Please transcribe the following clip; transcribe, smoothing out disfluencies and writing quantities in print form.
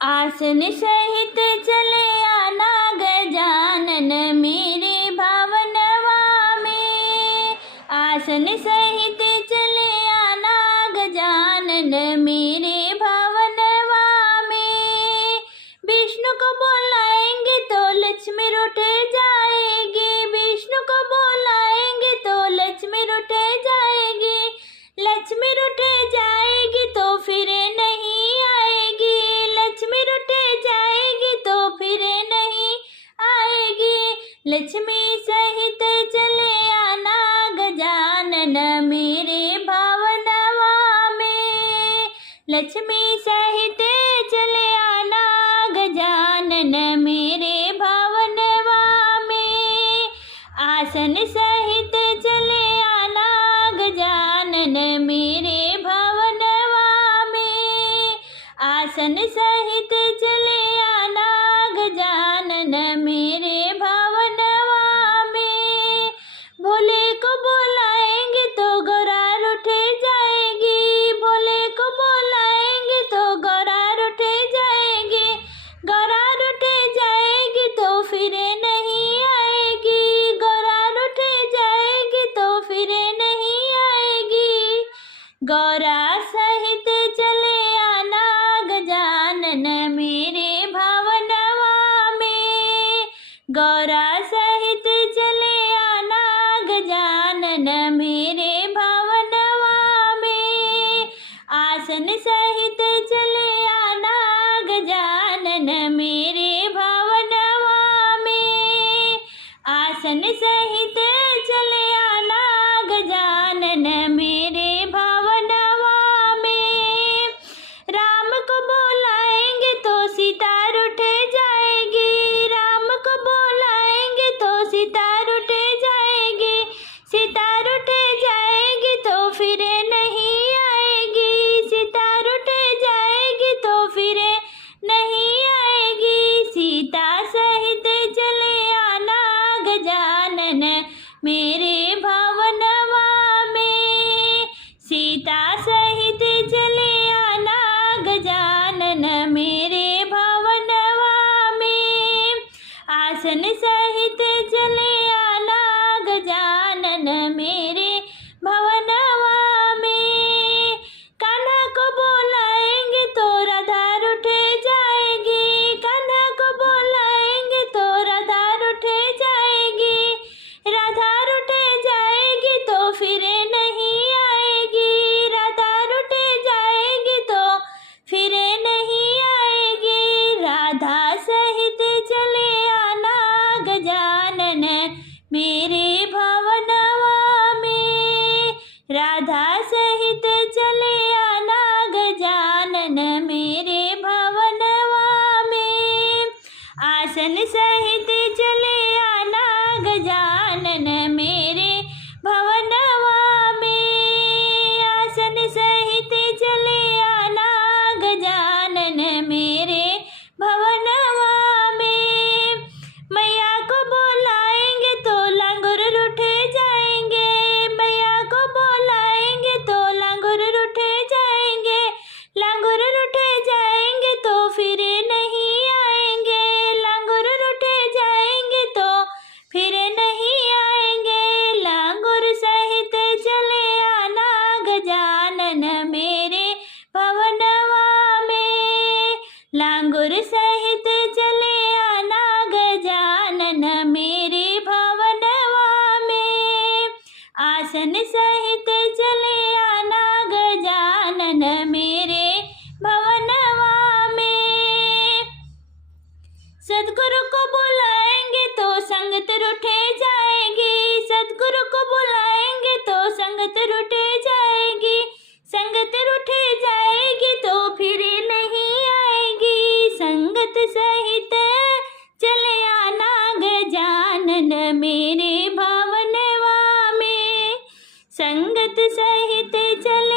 आसन सहित चले आना गजानन मेरे भावनवा में। आसन सहित चले आना गजानन मेरे भावनवा में। विष्णु को बुलाएंगे तो लक्ष्मी रुठ जाएगी। विष्णु को बुलाएंगे तो लक्ष्मी रुठ जाएगी। लक्ष्मी रुठ जाएगी तो फिर नहीं आएगी। लक्ष्मी रुठ जाएगी तो फिर नहीं आएगी। लक्ष्मी सहित चले आना गजानन मेरे भावनवा में। लक्ष्मी सहित चले आना गजानन मेरे भावनवा में। आसन सहित चले आना गजानन मेरे भावनवा में। आसन सहित चले आना गजानन मेरे भावनवा में। भोले को बुलाएंगे तो गौरा रुठ जाएगी। भोले को बुलाएंगे तो गौरा रुठ जाएगी। गौरा रुठ जाएगी तो फिर नहीं आएगी। गौरा रुठ जाएगी तो फिर नहीं आएगी। गौरा सहित चले आना गजानन मेरे भावनवा में। गौरा सहित चले आना गजानन मेरे भावनवा में। आसन सहित चले आना गजानन मेरे भावनवा में। आसन सहित चले आना गजानन मेरे भावनवा में। राम को बुलाएंगे तो सीता रुठ जाएगी। राम को बुलाएंगे तो सीता रुठ जाएगी। सीता रुठ जाएगी तो फिर नहीं आएगी। सीता रुठ जाएगी तो फिर नहीं आएगी। सीता सहित चले आना गजानन मेरे भावनवा में। सीता सहित चले आना गजानन मेरे भावनवा में। आसन सहित चले आना गजानन मेरे भवनवा में। कान्हा को बुलाएंगे तो राधा रुठ जाएगी। कान्हा को बुलाएंगे तो राधा रुठ जाएगी। राधा रुठ जाएगी तो फिर नहीं आएगी। राधा रुठ जाएगी तो फिर नहीं आएगी। राधा सहित चले आना गजानन मेरे भावनवा में। राधा सहित चले आना गजानन मेरे भावनवा में। आसन सहित चले आना गजानन मेरे भवनवा में। आसन सहित चले आना गजानन मेरे भवनवा में। मैया को बुलाएंगे तो लांगुर रुठ जाएंगे। मैया को बुलाएंगे तो लांगुर रुठ जाएंगे। लांगुर रुठ जाएंगे तो फिर नहीं आएंगे। लांगुर रुठ जाएंगे तो फिर नहीं आएंगे। लांगुर सहित चले आना गजानन मेरे भवनवा में। लांगुर सहित चले आना गजानन मेरे भवनवा में। आसन सहित चले आना गजानन मेरे भवनवा में। सद्गुरु को बुलाएंगे तो संगत रुठ जाएगी। सद्गुरु को बुलाएंगे तो संगत रुठ जाएगी। संगत रुठ जाएगी तो फिर नहीं आएगी। संगत सहित चले आना गजानन मेरे भावनवा में। संगत सहित चले